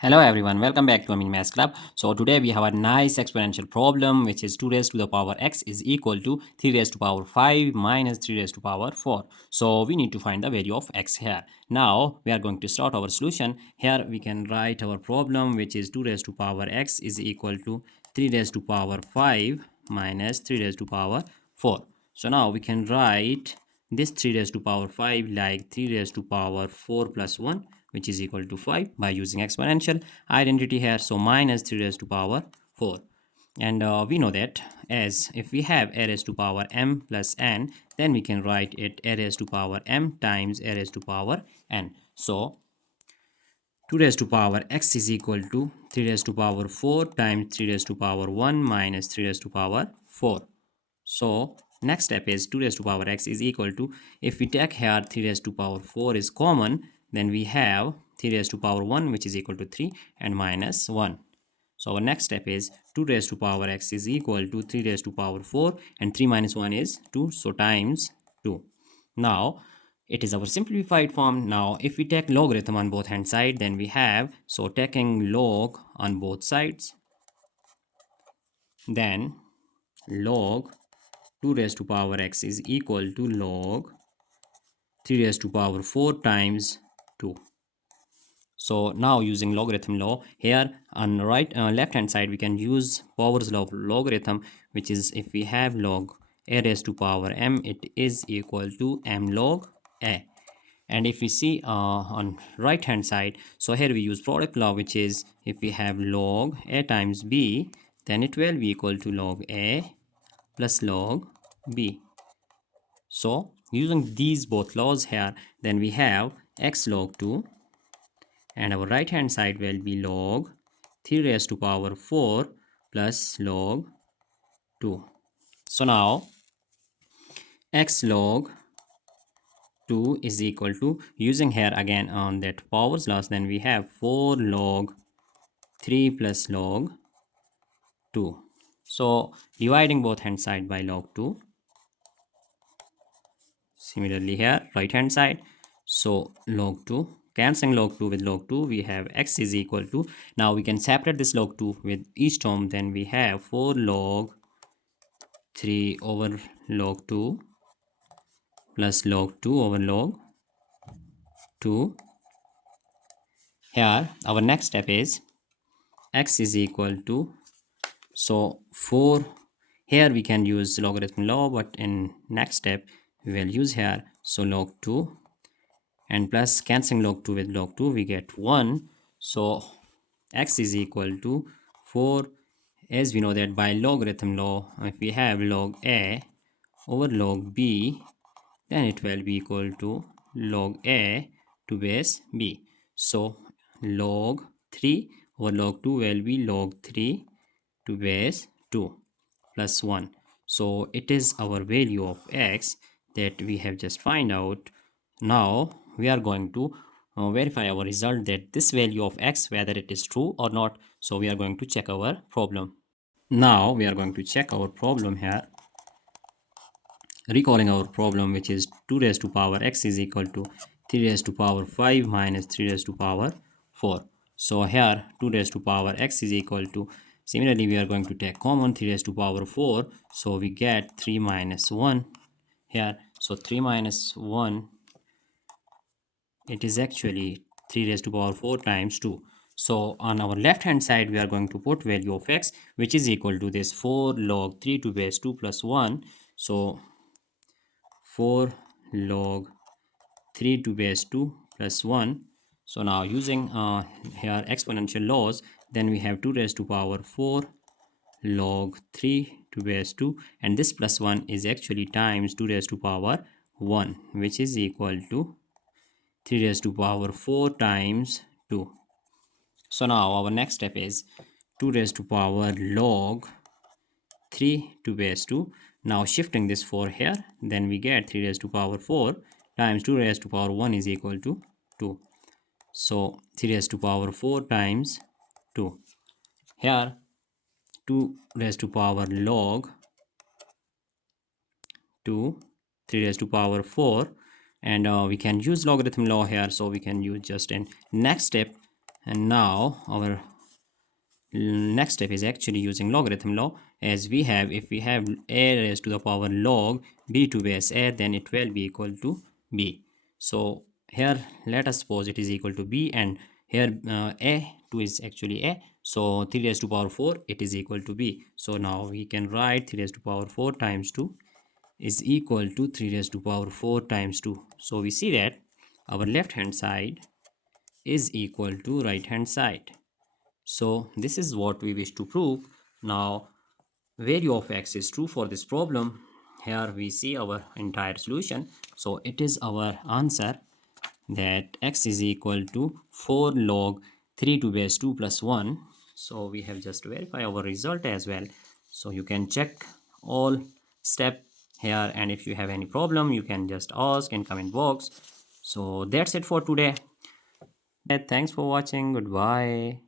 Hello everyone, welcome back to Amin Maths Club. So today we have a nice exponential problem which is 2 raised to the power x is equal to 3 raised to power 5 minus 3 raised to power 4. So we need to find the value of x here. Now we are going to start our solution. Here we can write our problem which is 2 raised to power x is equal to 3 raised to power 5 minus 3 raised to power 4. So now we can write this 3 raised to power 5 like 3 raised to power 4 plus 1, which is equal to 5 by using exponential identity here. So minus 3 raised to power 4. And we know that as if we have a raised to power m plus n, then we can write it a raised to power m times a raised to power n. So 2 raised to power x is equal to 3 raised to power 4 times 3 raised to power 1 minus 3 raised to power 4. So next step is 2 raised to power x is equal to, if we take here 3 raised to power 4 is common, then we have 3 raised to power 1 which is equal to 3 and minus 1. So our next step is 2 raised to power x is equal to 3 raised to power 4 and 3 minus 1 is 2, so times 2. Now it is our simplified form. Now if we take logarithm on both hand side, then we have, so taking log on both sides, then log 2 raised to power x is equal to log 3 raised to power 4 times 2. So now using logarithm law here on left hand side, we can use powers law of logarithm, which is if we have log a raised to power m, it is equal to m log a. And if we see on right hand side, so here we use product law, which is if we have log a times b, then it will be equal to log a plus log b. So using these both laws here, then we have x log 2, and our right hand side will be log 3 raised to power 4 plus log 2. So now x log 2 is equal to, using here again on that powers laws, then we have 4 log 3 plus log 2. So dividing both hand side by log 2. Similarly here right hand side, so log 2, cancelling log 2 with log 2, we have x is equal to, now we can separate this log 2 with each term, then we have 4 log 3 over log 2 plus log 2 over log 2. Here our next step is x is equal to, so 4, here we can use logarithm law, but in next step we will use here, so log 2 and plus cancelling log 2 with log 2, we get 1. So x is equal to 4, as we know that by logarithm law, if we have log a over log b, then it will be equal to log a to base b. So log 3 over log 2 will be log 3 to base 2 plus 1. So it is our value of x that we have just find out. Now we are going to verify our result that this value of x, whether it is true or not. So we are going to check our problem. Now we are going to check our problem here. Recalling our problem, which is 2 raised to power x is equal to 3 raised to power 5 minus 3 raised to power 4. So here 2 raised to power x is equal to, similarly we are going to take common 3 raised to power 4, so we get 3 minus 1 here. So 3 minus 1, it is actually 3 raised to power 4 times 2. So on our left hand side, we are going to put value of x, which is equal to this 4 log 3 to base 2 plus 1. So 4 log 3 to base 2 plus 1. So now using here exponential laws, then we have 2 raised to power 4 log 3 to base 2, and this plus 1 is actually times 2 raised to power 1, which is equal to 3 raised to power 4 times 2. So now our next step is 2 raised to power log 3 to base 2. Now shifting this 4 here, then we get 3 raised to power 4 times 2 raised to power 1 is equal to 2. So 3 raised to power 4 times 2. Here 2 raised to power log 2, 3 raised to power 4, and we can use logarithm law here, so we can use just in next step And now our next step is actually using logarithm law, as we have, if we have a raised to the power log b to base a, then it will be equal to b. So here let us suppose it is equal to b, and here a2 is actually a, so 3 raised to power 4 it is equal to b. So now we can write 3 raised to power 4 times 2 is equal to 3 raised to power 4 times 2. So we see that our left hand side is equal to right hand side. So this is what we wish to prove. Now value of x is true for this problem. Here we see our entire solution. So it is our answer that x is equal to 4 log 3 to base 2 plus 1. So we have just verified our result as well. So you can check all step here, and if you have any problem you can just ask in comment box. So that's it for today. Thanks for watching. Goodbye.